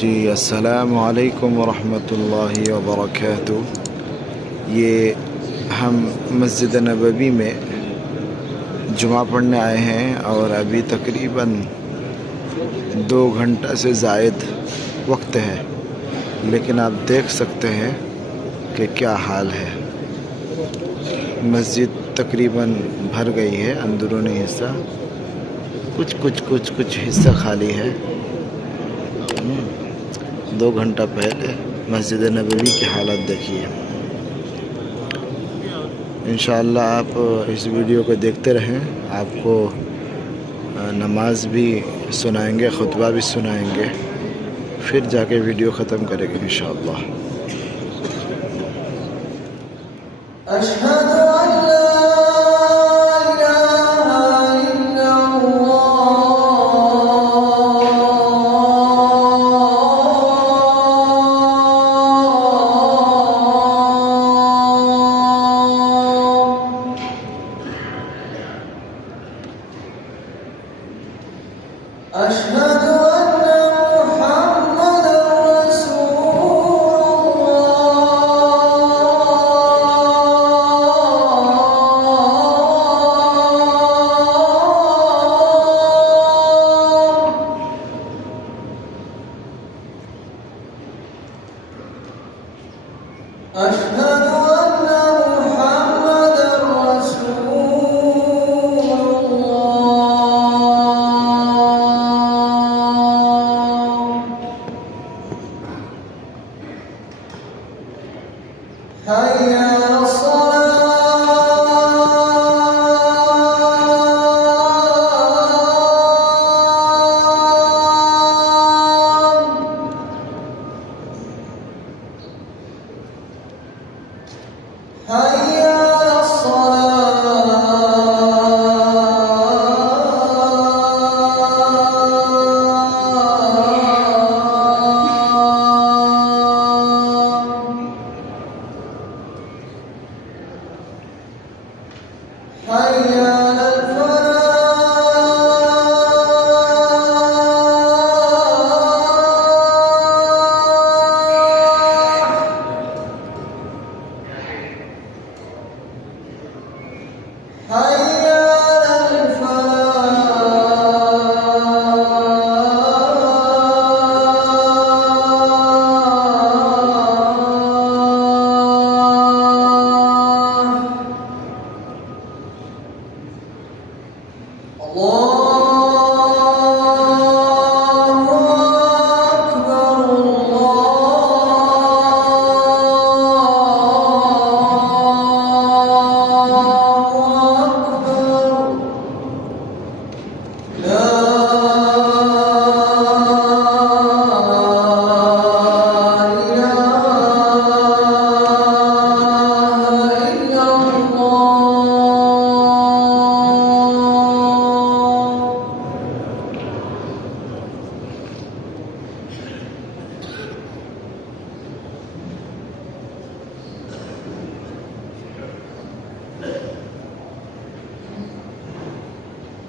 जी अस्सलामु अलैकुम वरहमतुल्लाहि वबरकातुहू। ये हम मस्जिद नबवी में जुमा पढ़ने आए हैं और अभी तकरीबन 2 घंटा से ज़ायद वक्त है, लेकिन आप देख सकते हैं कि क्या हाल है। मस्जिद तकरीबन भर गई है, अंदरूनी हिस्सा कुछ हिस्सा खाली है। 2 घंटा पहले मस्जिद नबवी की हालत देखिए। इंशाअल्लाह आप इस वीडियो को देखते रहें, आपको नमाज भी सुनाएंगे, खुतबा भी सुनाएंगे, फिर जाके वीडियो ख़त्म करेंगे इंशाअल्लाह।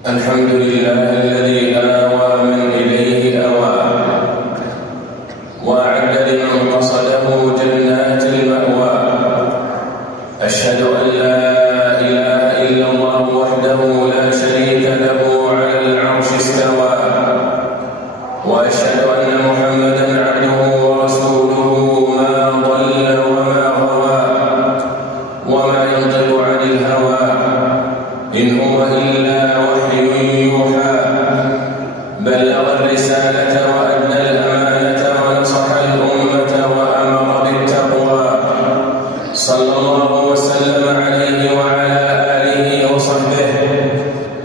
الحمد لله الذي آوى من إليه أوى وأعد لمن قصده جنات المأوى. أشهد أن لا إله إلا الله وحده لا شريك له على العرش استوى، وأشهد أن محمدا عبده ورسوله ما ضل وما غوى، وما ينطق عن الهوى إن هو إلا بلغ الرسالة وأدى الأمانة ونصح الأمة وأمر بالتقوى، صلى الله وسلم عليه وعلى آله وصحبه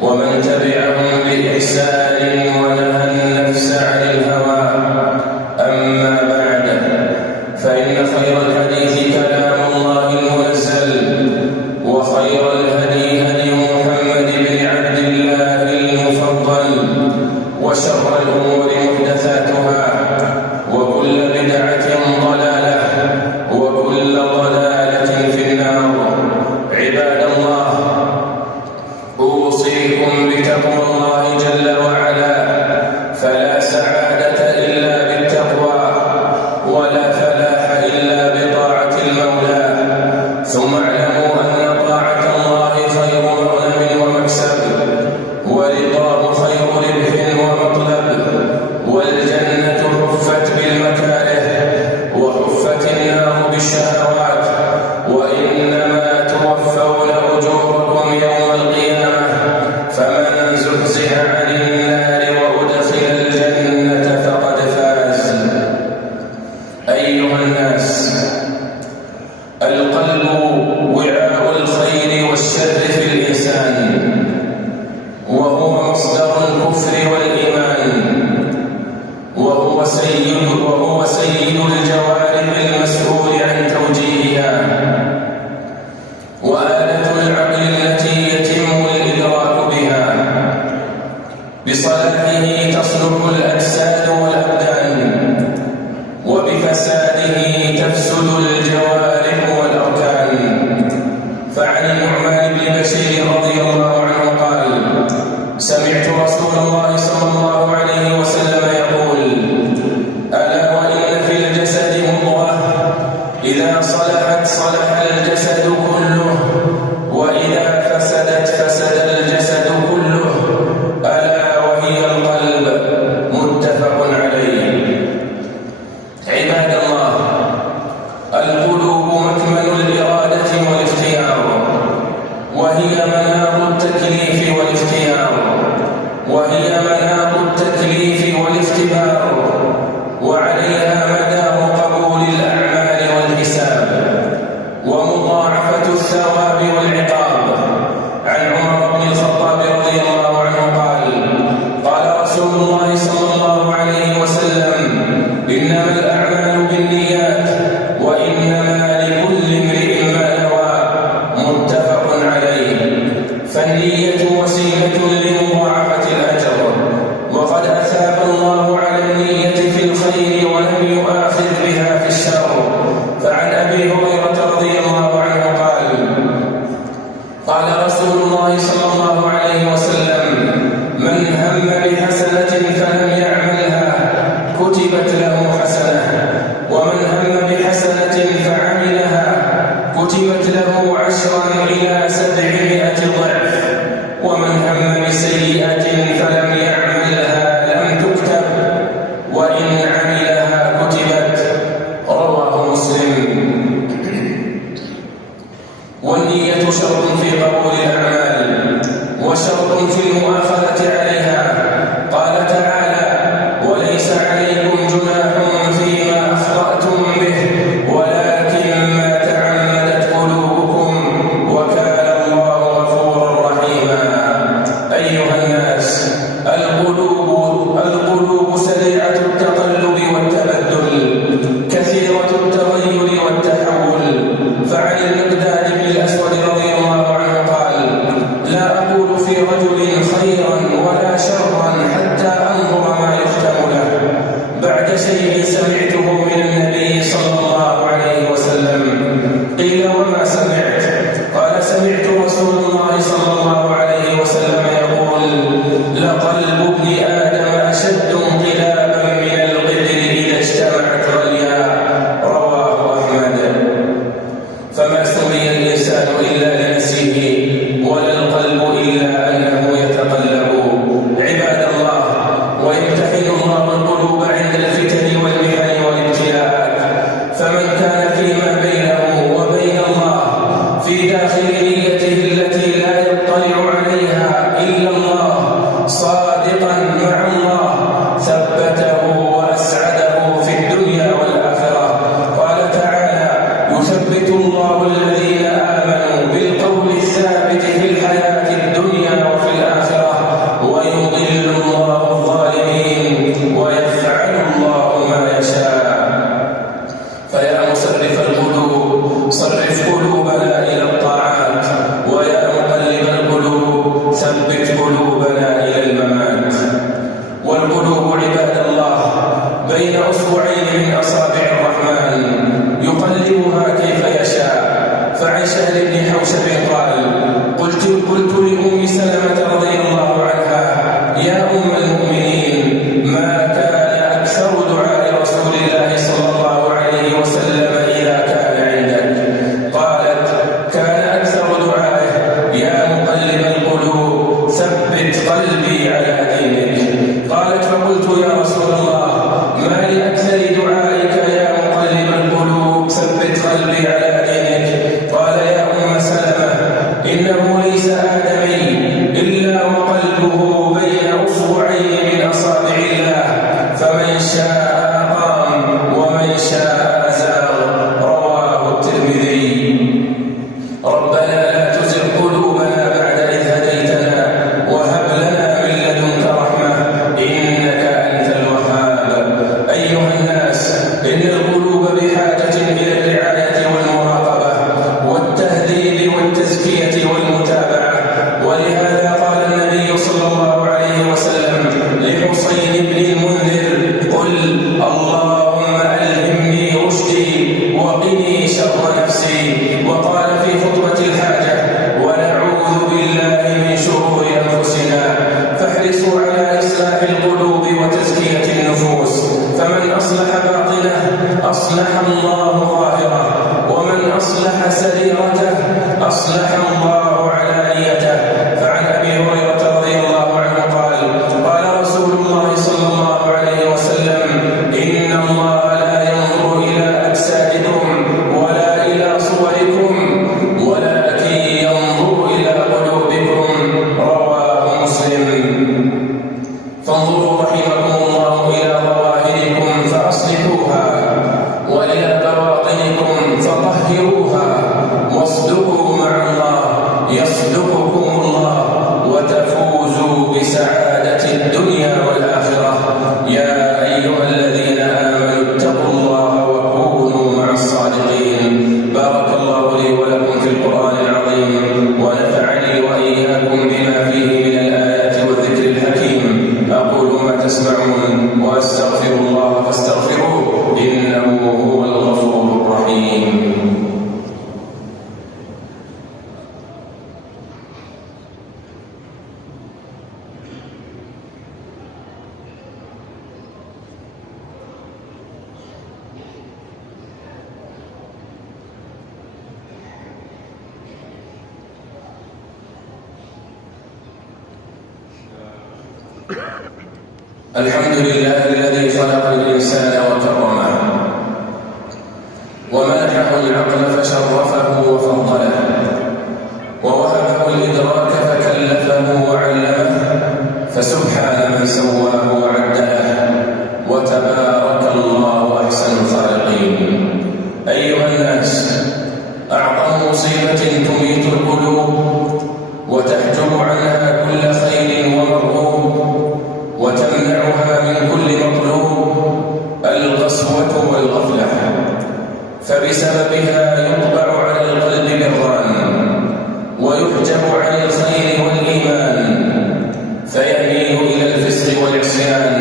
ومن تبعهم بإحسان ونهى النفس عن الهوى. أما بعد، فإن خير الحديث كلام الله المنزل، وخير الهدي هدي محمد بن عبد الله المفضل، وشر الأمور محدثاتها، وهو سيد الجوارح المسؤول عن توجيهها، وآلة العقل التي يتم الإدراك بها. بصلاحه تصلح الأجساد والأبدان، وبفساده تفسد الجوارح والأركان. فعن النعمان بن بشير رضي الله عنه قال: سمعت رسول الله صلى الله عليه وسلم يقول: ألا وإن في الجسد مضغة إذا صلحت صلح الجسد كله، وإذا فسدت فسد الجسد كله، ألا وهي القلب. متفق عليه. عباد الله، القلوب مكمن الإرادة والاختيار، وهي مناط التكليف والاختيار، وهي مناط التكليف والاختبار، وعليها مدار قبول الأعمال والحساب ومضاعفة الثواب والعقاب. عن عمر بن الخطاب رضي الله عنه قال: قال رسول الله صلى الله عليه وسلم: إنما الأعمال بالنيات، وإنما لكل امرئ ما نوى. متفق عليه. فالنية وسيلة لمضاعفة الأجر، وقد أثاب الله على النية في الخير ولم يؤاخذ بها في الشر. فعن أبي هريرة رضي الله عنه قال: قال رسول الله صلى الله عليه وسلم: من هم بحسنة فلم يعملها كتبت له حسنة، ومن هم بحسنة فعملها كتبت له 10 إلى 700 ضعف، ومن هم بسيئة فلم يعملها لم تكتب، وإن عملها كتبت. رواه مسلم. والنية شرط في قبول الأعمال، وشرط في المؤاخذة عليها. قال تعالى: وليس عليكم جناح فيما أخطأتم به، ولكن ما تعمدت قلوبكم، وكان الله غفورا رحيما. أيها الناس، القلوب سريعة التقلب والتبدل، كثيرة التغير والتحول. فعن المقداد بن الأسود رضي الله عنه قال: لا أقول في رجل خيرا ولا شرا حتى أنظر ما يختم له، بعد شيء سمعته من النبي صلى الله عليه وسلم. قيل: وما سمعت؟ قال: سمعت رسول الله صلى الله عليه وسلم يقول: لقلب ابن آدم أشد انقلابا من القدر إذا اجتمعت غلياء. رواه أحمد. فما سمي الإنسان إلا لنفسه، ولا القلب إلا أنه يتقلب. عباد الله، ويمتحن الله القلوب عند الفتن والمحن والابتلاءات. فمن كان فيما بينه وبين الله في داخل نيته التي لا يطلع عليها إلا الله صادقا مع الله، ثبته وأسعده في الدنيا والآخرة. قال تعالى: يثبت الله الذين آمنوا بالقول الثابت في الحياة الدنيا وفي الآخرة، ويضل الله الظالمين، ويفعل الله ما يشاء. فيا مصرف القلوب، صرف قلوبنا إلى الطاعات، ويا مقلب القلوب، ثبت قلوبنا إلى الممات. والقلوب عباد الله بين أصبعين من أصابع الرحمن يقلبها كيف يشاء. فعن شهر بن حوشب قال: قلت لأم سلمة رضي الله عنها: يا أم المؤمنين، ما كان أكثر دعاء رسول الله صلى الله عليه وسلم إذا كان عندك؟ قالت: كان أكثر دعائه: يا مقلب القلوب، ثبت قلبي على دينك. قالت: فقلت: يا رسول الله، ما لأكثر دعائك يا مقلب القلوب ثبت قلبي على دينك؟ قال: يا أم سلمة، إنه ليس أصلح باطنه أصلح الله ظاهره، ومن أصلح سريرته أصلح الله علانيته. فعن أبي هريرة رضي الله عنه قال قال رسول الله صلى الله عليه وسلم: إن الله لا ينظر إلى أجسادكم ولا إلى صوركم ولكن ينظر إلى قلوبكم. رواه مسلم. فانظروا رحمكم الله إلى ظواهركم فأصلحوها، وإلى بواطنكم فطهروها، واصدقوا مع الله يصدقكم الله، وتفوزوا بسعادة الدنيا والآخرة. يا أيها الذين آمنوا اتقوا الله وكونوا مع الصادقين. بارك الله لي ولكم في القرآن العظيم، ونفعني وإياكم بما فيه من الآيات والذكر الحكيم. أقول ما تسمعون وأستغفر الله فاستغفروه إنه هو الغفور الرحيم. الحمد لله الذي خلق الإنسان وكرمه ومنحه العقل فشرفه وفضله، ووهبه الإدراك فكلفه وعلمه، فسبحان من سواه وعدله، وتبارك الله أحسن الخالقين. أيها الناس، أعظم مصيبة تميت القلوب وتحجب عنها كل خير ومرغوب وتمنعها من كل مطلوب القسوة والغفلة، فبسببها يطبع على القلب بالران ويحجب عن الخير والإيمان فيميل إلى الفسق والعصيان.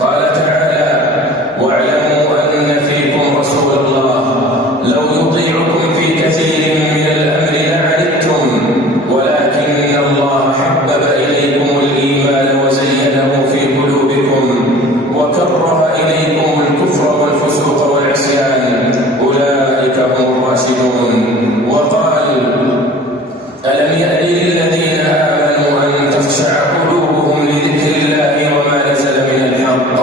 قال تعالى: واعلموا أن فيكم رسول الله لو يطيعكم في كثير من الأمر لعنتم ولكن الله حبب إليكم الإيمان وزينه في قلوبكم وكره إليكم الكفر والفسوق والعصيان أولئك هم الراشدون. وقال: ألم يأن للذين آمنوا أن تخشع قلوبهم لذكر الله وما نزل من الحق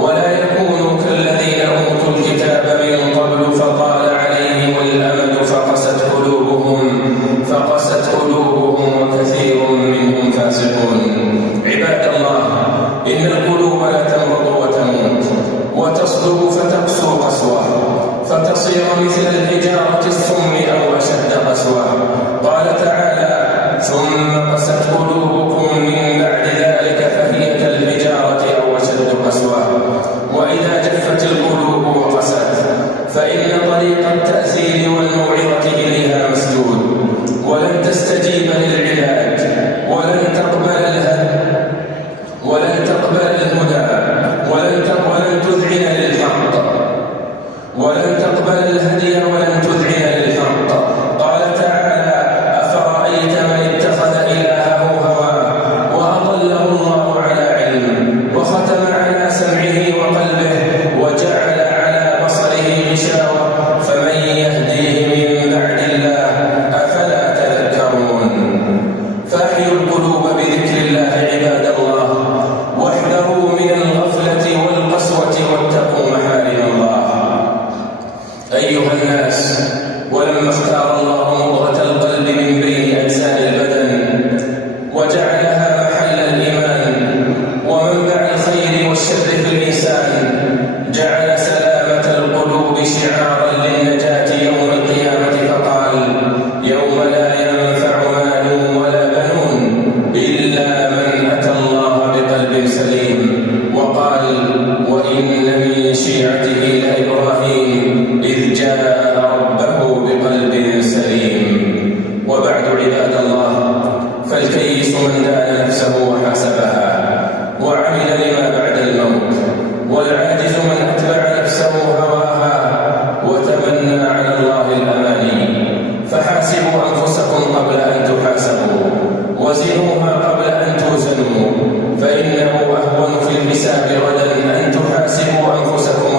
ولا يكونوا كالذين أوتوا الكتاب من قبل فطال عليهم الأمد فقست قلوبهم وكثير منهم فاسقون. عباد الله، إن القلوب لا تمرض وتموت وتصلب فتقسو قسوة فتصير مثل الحجارة الصم أو أشد قسوة. قال تعالى: ثم قست قلوبكم من بعد ذلك فهي كالحجارة أو أشد قسوة. وإذا جفت القلوب وقست فإن طريق التأثير والموعظة إليها مسدود، ولن تستجيب للعلاج ولن تقبل الهدى ولن تذعن للحق ولن تقبل الهدي ولن تذعن للحق. قال تعالى: أفرأيت من اتخذ إلهه هواه وأضله الله على علم وختم على سمعه وقلبه وجعل على بصره غشاوة فمن يهديه من بعد الله أفلا تذكرون. فأحيوا القلوب بذكر الله عباد الله، واحذروا من الغفلة والقسوة واتقوا محارم الله. أيها الناس، ولما اختار الله مضغة القلب من بين أجزاء البدن وجعلها محل الإيمان ومنبع الخير والشر في الإنسان، جعل سلامة القلوب شعارا للنجاة يوم القيامة فقال: يوم لا ينفع مال ولا بنون إلا من أتى الله بقلب سليم. وقال: وإن من شيعته لإبراهيم إذ جاء ربه بقلب سليم. وبعد عباد الله، فالكيس من دان نفسه وحاسبها وعمل لما بعد الموت، والعاجز من أتبع نفسه هواها وتمنى على الله الأماني. فحاسبوا أنفسكم قبل أن تحاسبوا وزنوها قبل أن توزنوا، فإنه أهون في الحساب غدا أن تحاسبوا أنفسكم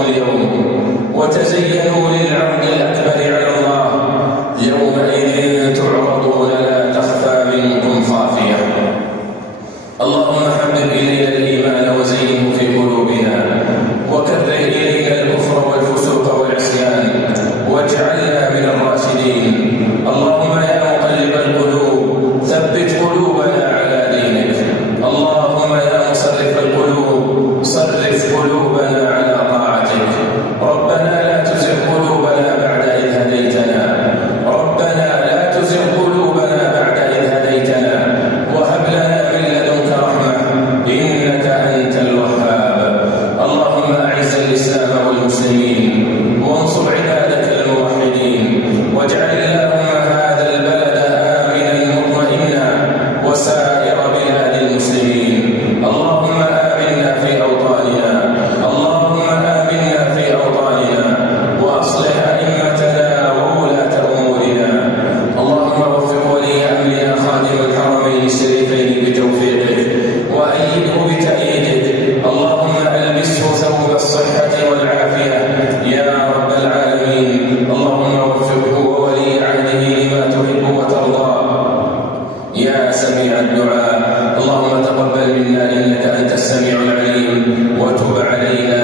والمسلمين وانصر عبادك الموحدين واجعل اللهم هذا البلد آمنا مطمئنا وسائر بلاد المسلمين. اللهم آمنا في أوطاننا، اللهم آمنا في أوطاننا وأصلح أئمتنا وولاة أمورنا. اللهم وفق ولي أمرنا خادم الحرمين الشريفين بتوفيقك وأيده بتأييدك. اللهم ألبسه ثوب الصحة والعافية يا رب العالمين. اللهم وفقه وولي عهده لما تحب وترضى يا سميع الدعاء. اللهم تقبل منا إنك أنت السميع العليم وتب علينا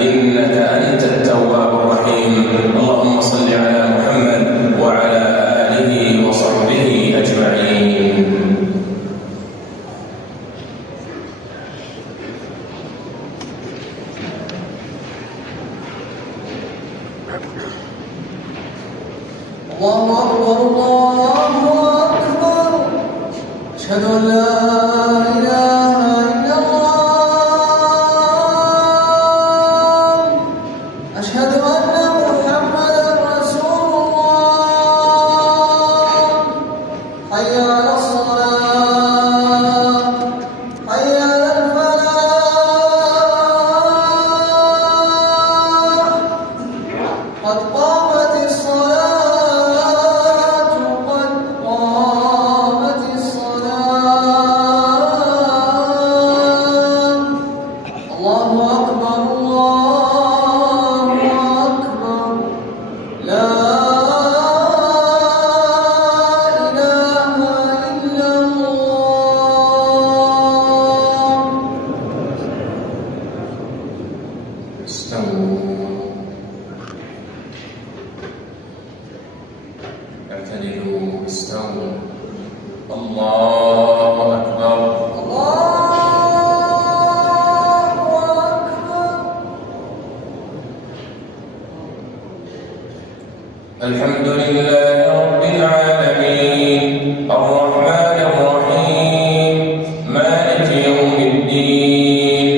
إنك أنت التواب الرحيم. اللهم صل على محمد وعلى آله وصحبه أجمعين. الله أكبر الله أكبر أشهد أن لا إله إلا الله أشهد أن محمدا رسول الله حي على الصلاة حي على الفلاح قد قامت الصلاة اعتدلوا استووا. الله أكبر. الله أكبر. الحمد لله رب العالمين الرحمن الرحيم مالك يوم الدين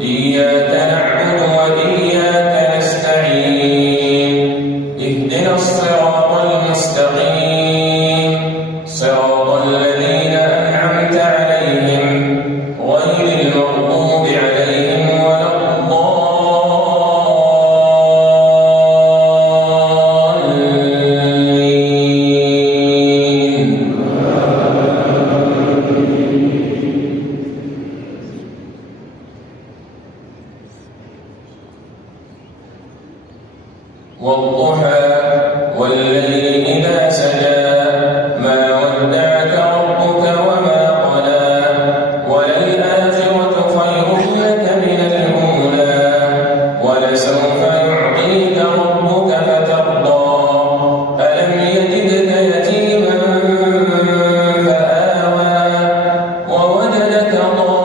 إياك نعبد وإياك نستعين اهدنا الصراط المستقيم صراط الذين أنعمت عليهم غير المغضوب عليهم ولا الضالين. والضحى والليل إذا سجى ما ودعك ربك وما قلى وللآخرة خير لك من الأولى ولسوف يعطيك ربك فترضى ألم يجدك يتيما فآوى ووجدك ضالا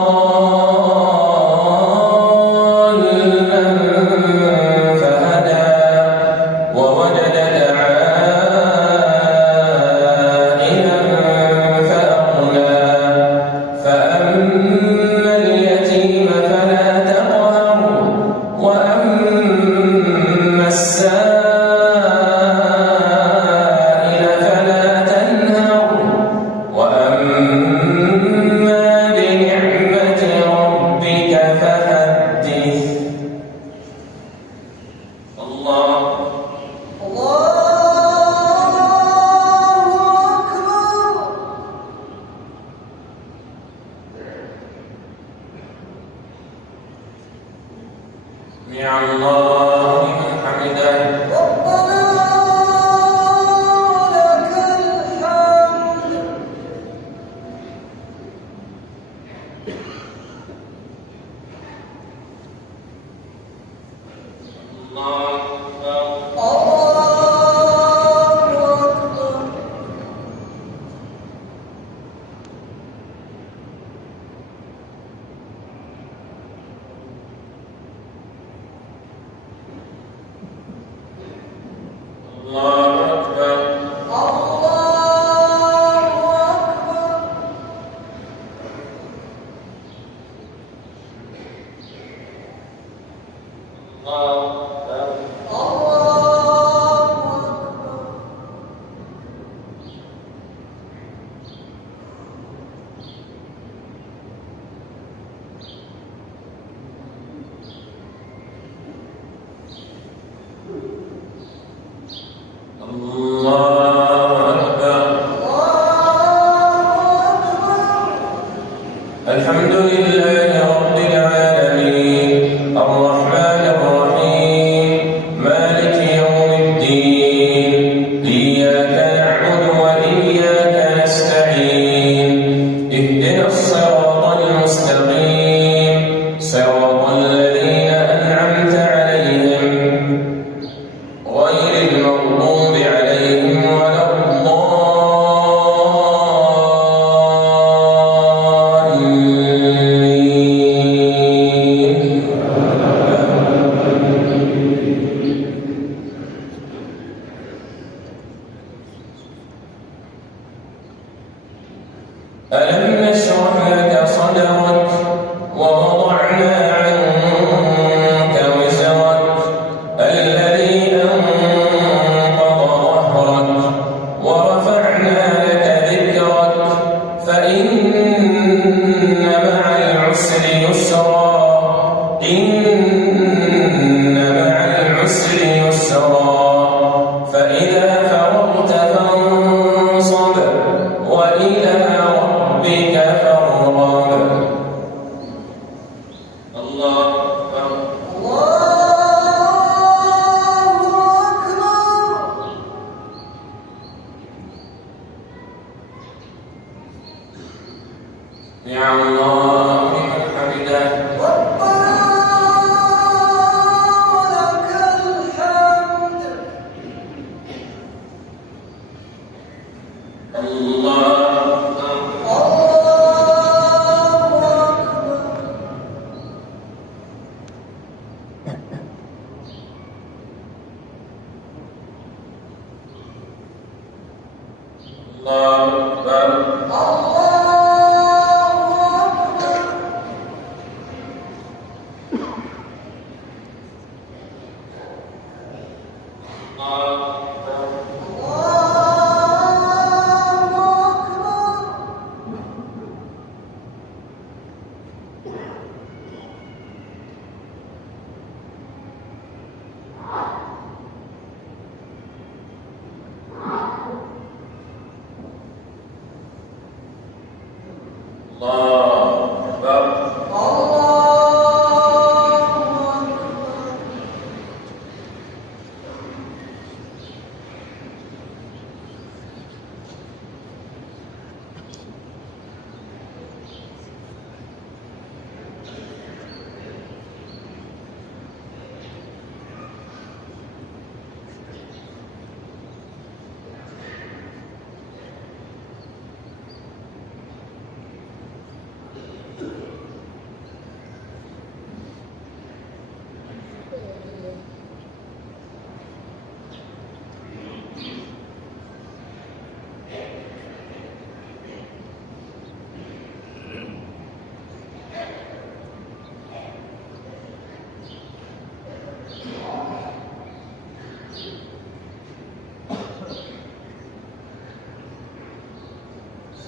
فهدى ووجدك عائلا فأغنى فأما اليتيم فلا تقهر وأما السائل فلا تنهر وأما بنعمة ربك فحدث. الله سمع الله لمن حمده. ربنا لك الحمد. الله أكبر. الله أكبر. الله أكبر. الله أكبر. الله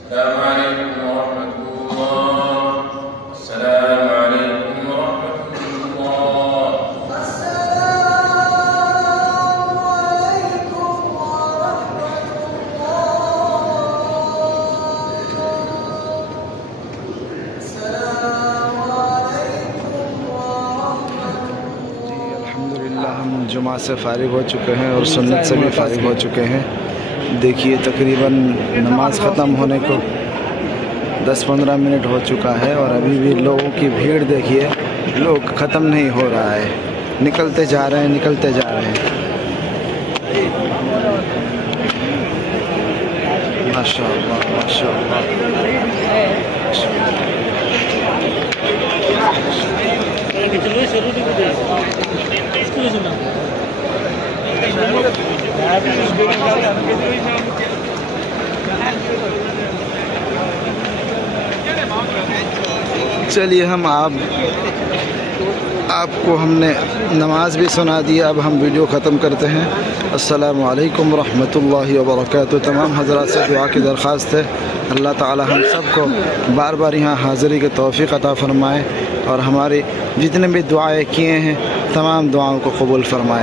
السلام عليكم ورحمة الله. السلام عليكم ورحمة الله. السلام عليكم ورحمة الله. السلام عليكم ورحمة الله. अल्हम्दुलिल्लाह हम जुमा से फ़ारिग हो चुके हैं और सुन्नत से भी फ़ारिग हो चुके हैं। देखिए तकरीबन नमाज़ ख़त्म होने को 10-15 मिनट हो चुका है और अभी भी लोगों की भीड़ देखिए, लोग ख़त्म नहीं हो रहा है, निकलते जा रहे हैं, निकलते जा रहे हैं। माशाअल्लाह माशाअल्लाह। चलिए हम आपको हमने नमाज भी सुना दी, अब हम वीडियो ख़त्म करते हैं। अस्सलामु अलैकुम रहमतुल्लाहि व बरकातुहू। तमाम हज़रात से दुआ की दरख्वास्त है, अल्लाह ताला हम सबको बार बार यहाँ हाज़िरी की तौफ़ीक़ अता फ़रमाए और हमारी जितने भी दुआएँ किए हैं तमाम दुआओं को कबूल फ़रमाए।